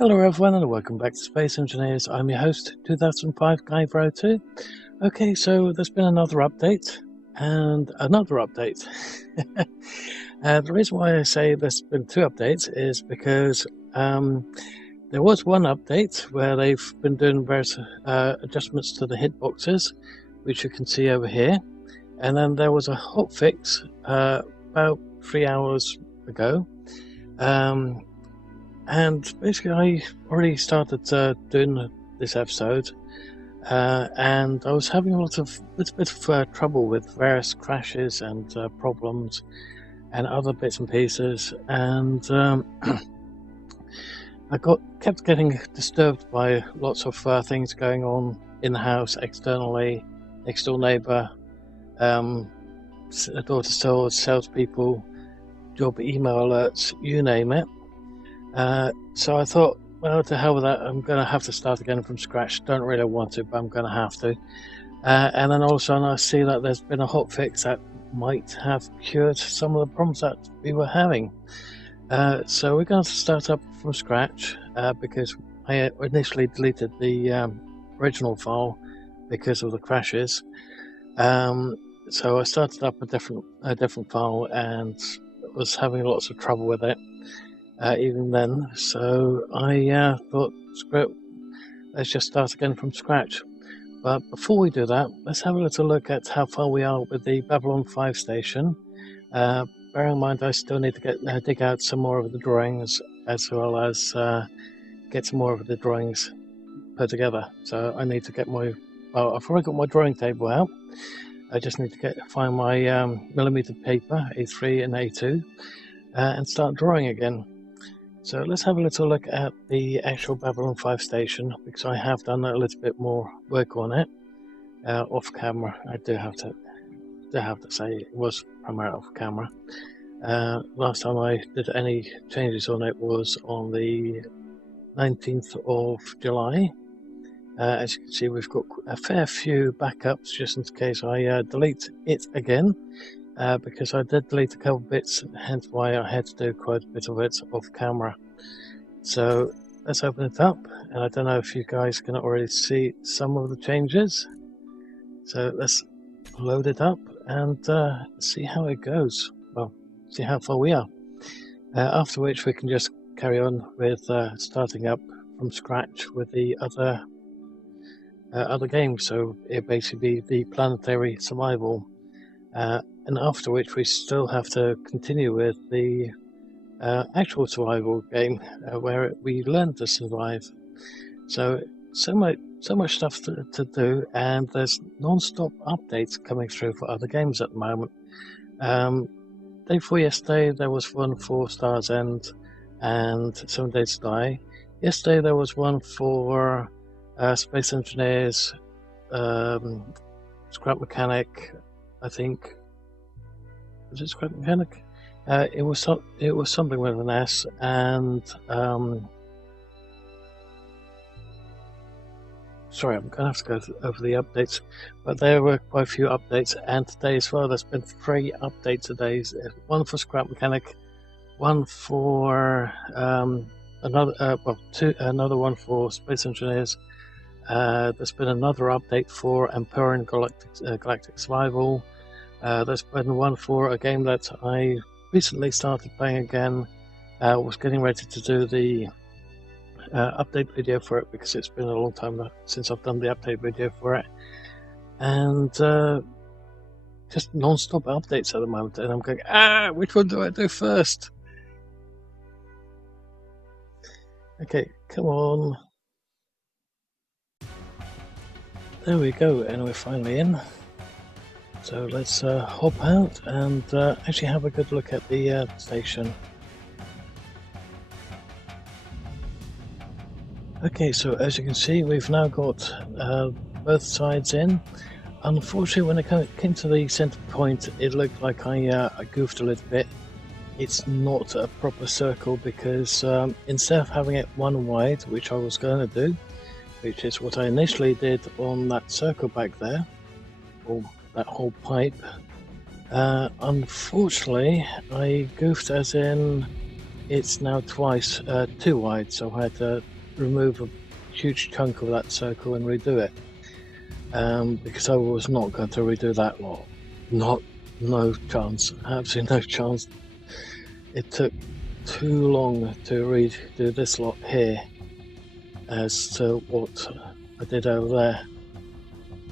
Hello everyone and welcome back to Space Engineers. I'm your host, 2005 Ep02. Okay, so there's been another update and another update. The reason why I say there's been two updates is because there was one update where they've been doing various adjustments to the hitboxes, which you can see over here. And then there was a hotfix about 3 hours ago. And basically, I already started doing this episode, and I was having a little bit of trouble with various crashes and problems and other bits and pieces, and I kept getting disturbed by lots of things going on in the house, externally, next door neighbour, door-to-door salespeople, job email alerts, you name it. So I thought, well, to hell with that, I'm going to have to start again from scratch. Don't really want to, but I'm going to have to. And then all of a sudden I see that there's been a hotfix that might have cured some of the problems that we were having. So we're going to start up from scratch because I initially deleted the original file because of the crashes. So I started up a different file and was having lots of trouble with it. Even then, so I thought, screw it, let's just start again from scratch. But before we do that, let's have a little look at how far we are with the Babylon 5 station. Bear in mind, I still need to dig out some more of the drawings, as well as get some more of the drawings put together. So I need to get I've already got my drawing table out. I just need to find my millimeter paper, A3 and A2, and start drawing again. So let's have a little look at the actual Babylon 5 station, because I have done a little bit more work on it off camera. I do have to say it was primarily off camera. Last time I did any changes on it was on the 19th of July. As you can see, we've got a fair few backups just in case I delete it again. Because I did delete a couple bits, hence why I had to do quite a bit of it off camera. So let's open it up, and I don't know if you guys can already see some of the changes. So let's load it up and see how it goes. Well, see how far we are. After which we can just carry on with starting up from scratch with the other games. So it basically be the Planetary Survival. And after which we still have to continue with the actual survival game where we learn to survive. So much stuff to do, and there's non-stop updates coming through for other games at the moment. Day before yesterday there was one for Star's End and 7 Days to Die. Yesterday there was one for Space Engineers, Scrap Mechanic, I think. Was it Scrap Mechanic? It was something with an S, and sorry, I'm going to have to go over the updates, but there were quite a few updates, and today as well there's been 3 updates today. One for Scrap Mechanic, one for another one for Space Engineers. There's been another update for Empyrion Galactic Survival. There's been one for a game that I recently started playing again. Was getting ready to do the update video for it because it's been a long time since I've done the update video for it. And just non-stop updates at the moment, and I'm going, which one do I do first? Okay, come on. There we go, and we're finally in. So let's hop out and actually have a good look at the station. Okay, so as you can see, we've now got both sides in. Unfortunately, when it came to the center point, it looked like I goofed a little bit. It's not a proper circle because instead of having it one wide, which I was going to do, which is what I initially did on that circle back there, or that whole pipe, unfortunately I goofed, as in it's now twice too wide, so I had to remove a huge chunk of that circle and redo it, because I was not going to redo that lot. No chance, absolutely no chance. It took too long to redo this lot here as to what I did over there.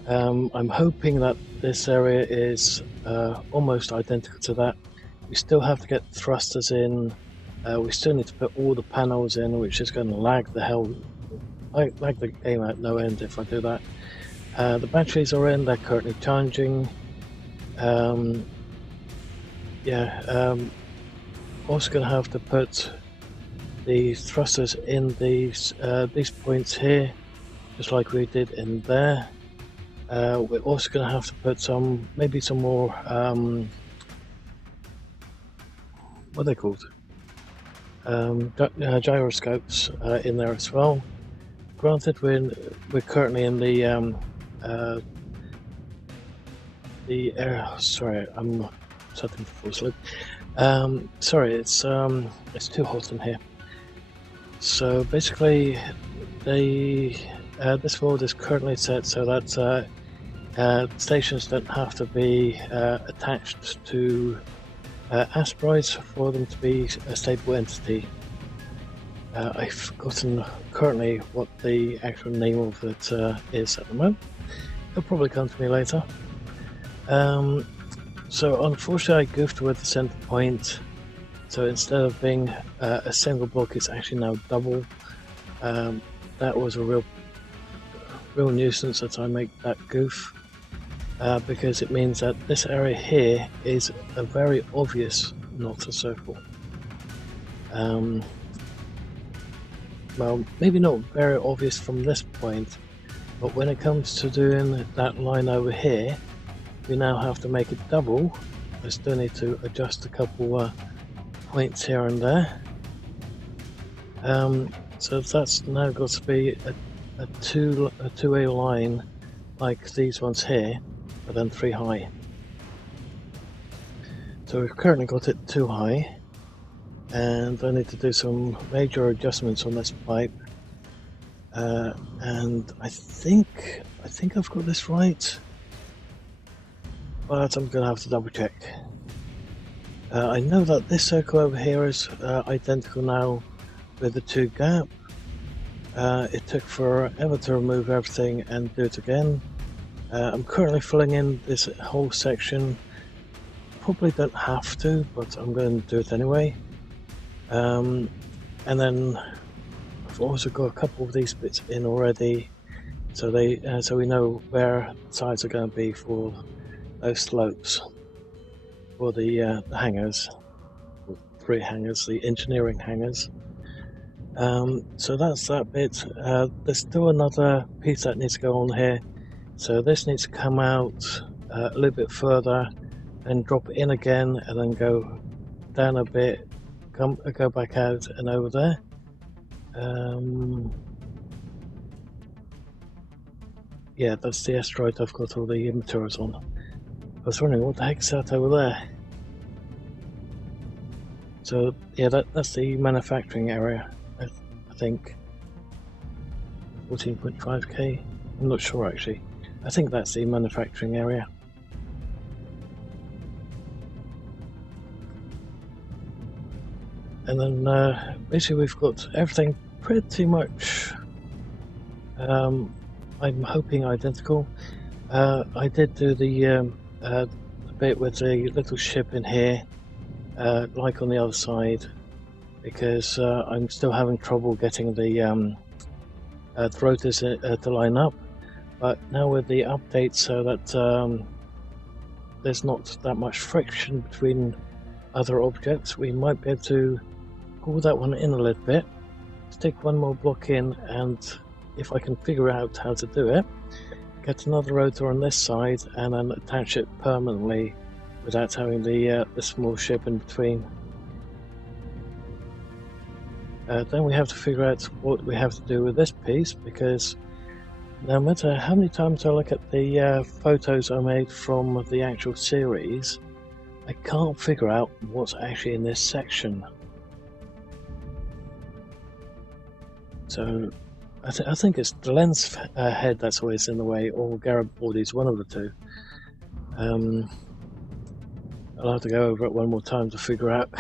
I'm hoping that this area is almost identical to that. We still have to get thrusters in. We still need to put all the panels in, which is going to lag the game at no end if I do that. The batteries are in, they're currently charging. Also going to have to put the thrusters in these points here, just like we did in there. We're also going to have to put maybe some more, what are they called? Gyroscopes in there as well. Granted, we're currently in the sorry, I'm starting to fall asleep. Sorry, it's too hot in here. So basically, this world is currently set so that stations don't have to be attached to asteroids for them to be a stable entity. I've forgotten currently what the actual name of it is at the moment. It'll probably come to me later. So unfortunately I goofed with the center point, so instead of being a single block, it's actually now double. That was a real nuisance that I make that goof, because it means that this area here is a very obvious not a circle. Well, maybe not very obvious from this point, but when it comes to doing that line over here, we now have to make it double. I still need to adjust a couple points here and there. So that's now got to be a two-way line like these ones here, but then 3 high. So we've currently got it 2 high, and I need to do some major adjustments on this pipe. And I think I've got this right, but I'm going to have to double check. I know that this circle over here is identical now with the 2 gap. It took forever to remove everything and do it again. I'm currently filling in this whole section. Probably don't have to, but I'm going to do it anyway. And then I've also got a couple of these bits in already, so we know where the sides are going to be for those slopes, for the hangars, 3 hangars, the engineering hangars. So that's that bit. There's still another piece that needs to go on here, so this needs to come out a little bit further and drop in again, and then go down a bit, go back out and over there. Yeah, that's the asteroid I've got all the materials on. I was wondering what the heck's that over there. So yeah, that's the manufacturing area, I think. 14.5k, I'm not sure actually. I think that's the manufacturing area. And then basically we've got everything pretty much, I'm hoping identical. I did do the bit with the little ship in here, like on the other side, because I'm still having trouble getting the rotors to line up. But now with the update, so that there's not that much friction between other objects, we might be able to pull that one in a little bit, stick one more block in, and if I can figure out how to do it, get another rotor on this side and then attach it permanently without having the small ship in between. Then we have to figure out what we have to do with this piece, because no matter how many times I look at the photos I made from the actual series, I can't figure out what's actually in this section. So I think it's the lens head that's always in the way, or Garibaldi's, one of the two. I'll have to go over it one more time to figure out.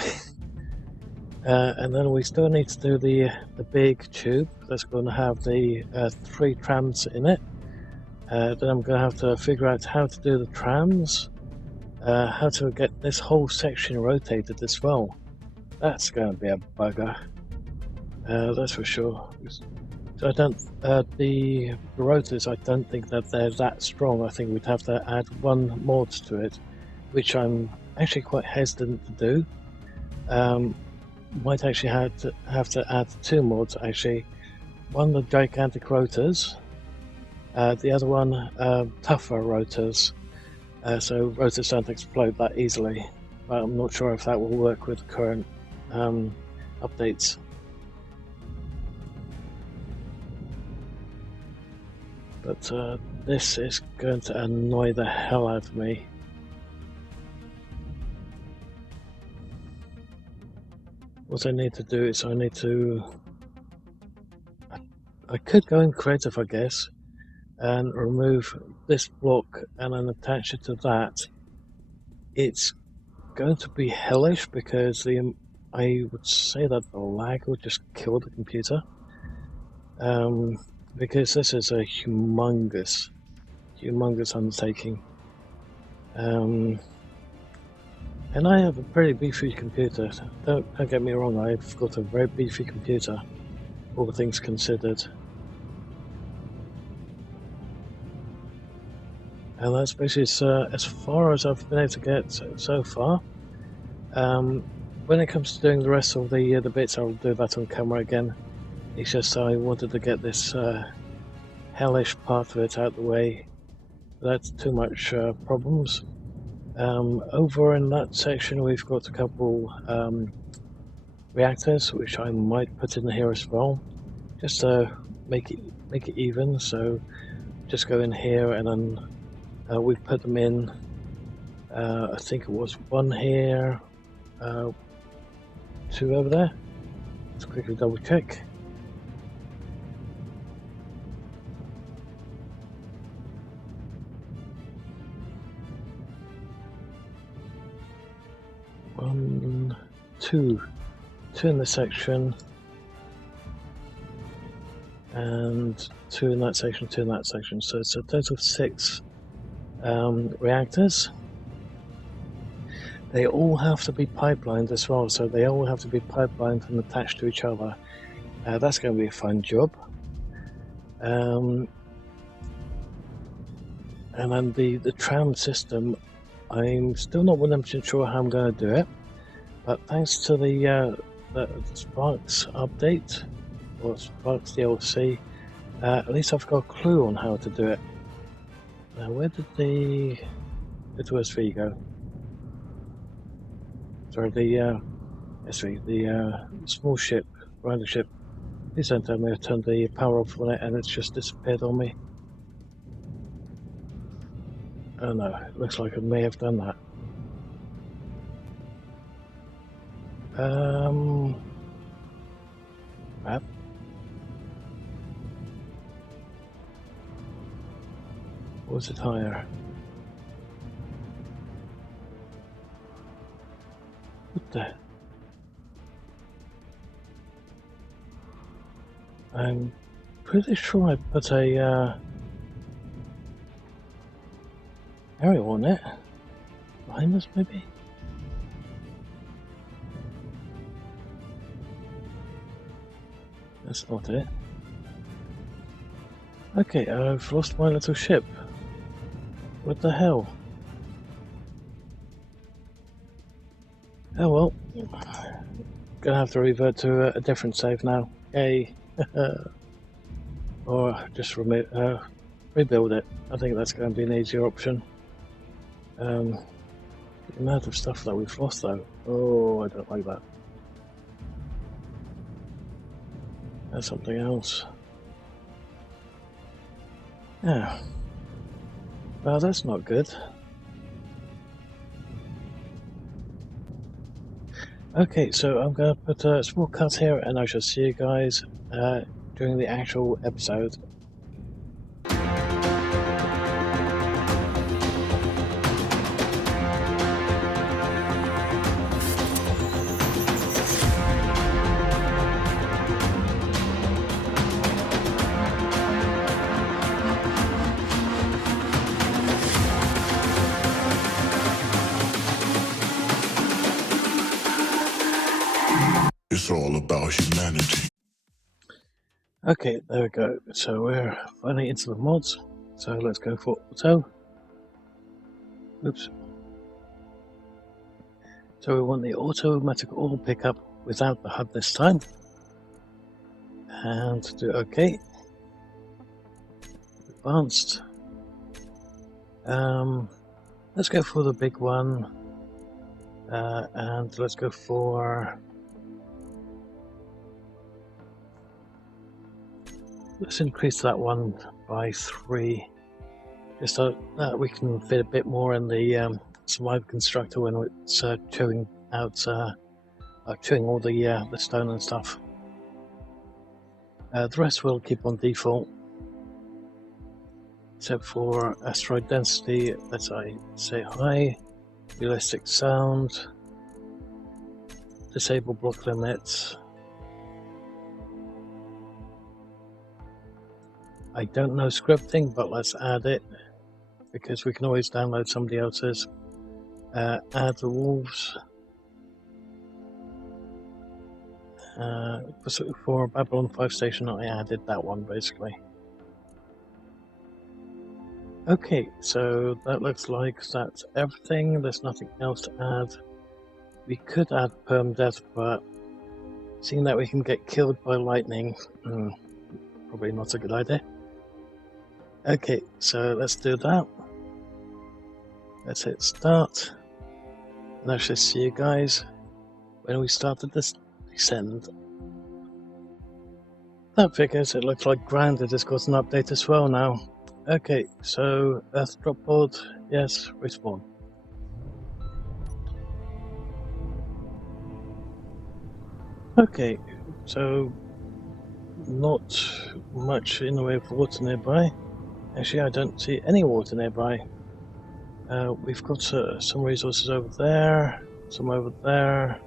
And then we still need to do the big tube that's going to have the 3 trams in it. Then I'm going to have to figure out how to do the trams, how to get this whole section rotated as well. That's going to be a bugger, that's for sure. So I don't, the rotors, I don't think that they're that strong. I think we'd have to add 1 mod to it, which I'm actually quite hesitant to do. Might actually have to add 2 mods actually. One, the gigantic rotors, the other one, tougher rotors, so rotors don't explode that easily, but I'm not sure if that will work with the current updates. But this is going to annoy the hell out of me. What I need to do is I could go in creative, I guess, and remove this block and then attach it to that. It's going to be hellish because I would say that the lag would just kill the computer, because this is a humongous undertaking. And I have a pretty beefy computer. Don't get me wrong, I've got a very beefy computer, all things considered. And that's basically as far as I've been able to get so far. When it comes to doing the rest of the bits, I'll do that on camera again. It's just I wanted to get this hellish part of it out of the way. That's too much problems. Over in that section we've got a couple reactors which I might put in here as well, just to make it even. So just go in here and then we put them in. I think it was 1 here, 2 over there. Let's quickly double check. One, 2 in this section, and 2 in that section, 2 in that section. So it's a total of 6 reactors. They all have to be pipelined as well, so they all have to be pipelined and attached to each other. That's going to be a fun job. And then the tram system, I'm still not 100% sure how I'm going to do it, but thanks to the Sparks update, or Sparks DLC, at least I've got a clue on how to do it. Now, where did the SV go? Sorry, the SV, the small ship, rider ship. Please don't tell me I turned the power off on it and it's just disappeared on me. Oh no, it looks like I may have done that. Crap. Was it higher? What the? I'm pretty sure I put a aerial on it. Behind us, maybe? That's not it. Okay, I've lost my little ship. What the hell? Oh well. Gonna have to revert to a different save now. Yay. Or just rebuild it. I think that's going to be an easier option. The amount of stuff that we've lost though. Oh, I don't like that. That's something else. Yeah. Well, that's not good. Okay, so I'm going to put a small cut here and I shall see you guys during the actual episode. It's all about humanity. Okay, there we go. So we're finally into the mods. So let's go for auto. Oops. So we want the automatic oil pickup without the HUD this time. And do OK. Advanced. Let's go for the big one. And let's go for... Let's increase that one by 3. Just so that we can fit a bit more in the survival constructor when it's chewing out, chewing all the stone and stuff. The rest will keep on default, except for asteroid density. Let's say high, realistic sound, disable block limits. I don't know scripting, but let's add it because we can always download somebody else's. Add the wolves. For Babylon 5 station, I added that one basically. Okay, so that looks like that's everything. There's nothing else to add. We could add perm death, but seeing that we can get killed by lightning, probably not a good idea. Okay, so let's do that. Let's hit start. And I shall see you guys when we started this descend. That figures. It looks like Grounded has got an update as well now. Okay, so Earth drop pod, yes, respawn. Okay, so not much in the way of water nearby. Actually, I don't see any water nearby. We've got some resources over there, some over there.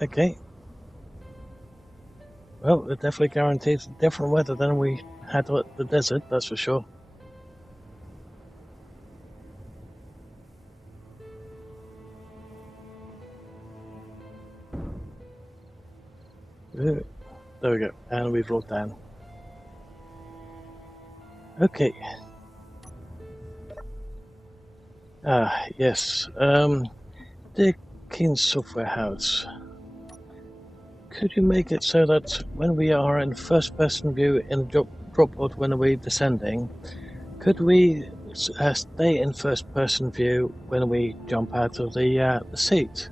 Okay. Well, it definitely guarantees different weather than we had at the desert, that's for sure. There we go, and we've logged down. Okay. Yes. Dear Keen Software House, could you make it so that when we are in first-person view in the drop pod when we're descending, could we stay in first-person view when we jump out of the seat?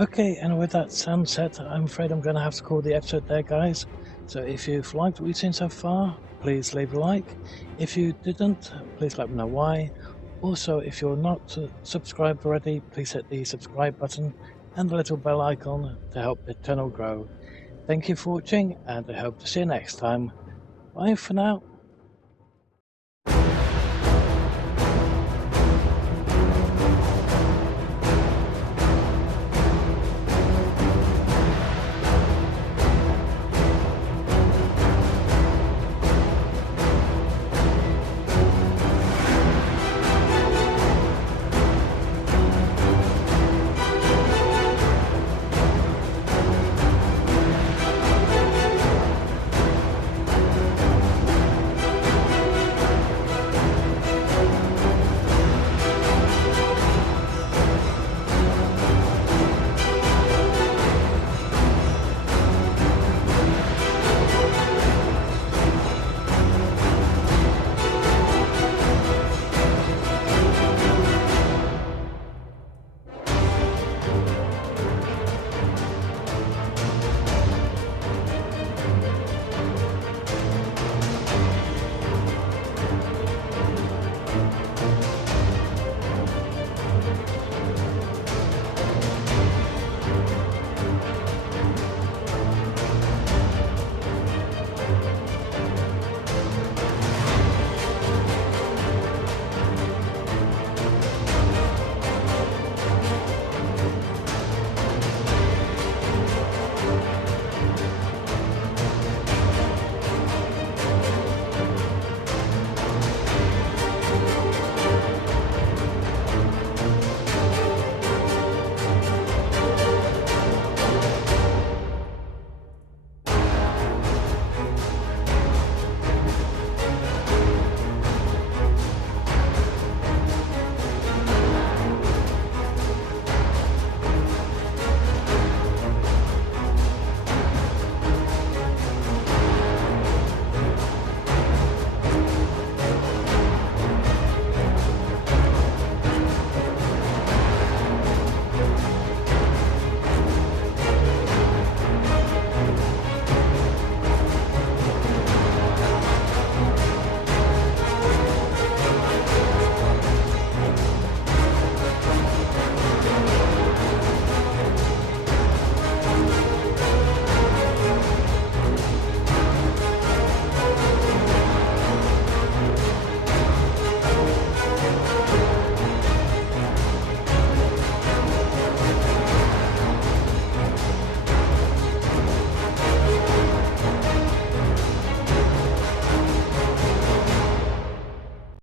Okay, and with that sound set, I'm afraid I'm going to have to call the episode there, guys. So if you've liked what we've seen so far, please leave a like. If you didn't, please let me know why. Also, if you're not subscribed already, please hit the subscribe button and the little bell icon to help the channel grow. Thank you for watching, and I hope to see you next time. Bye for now.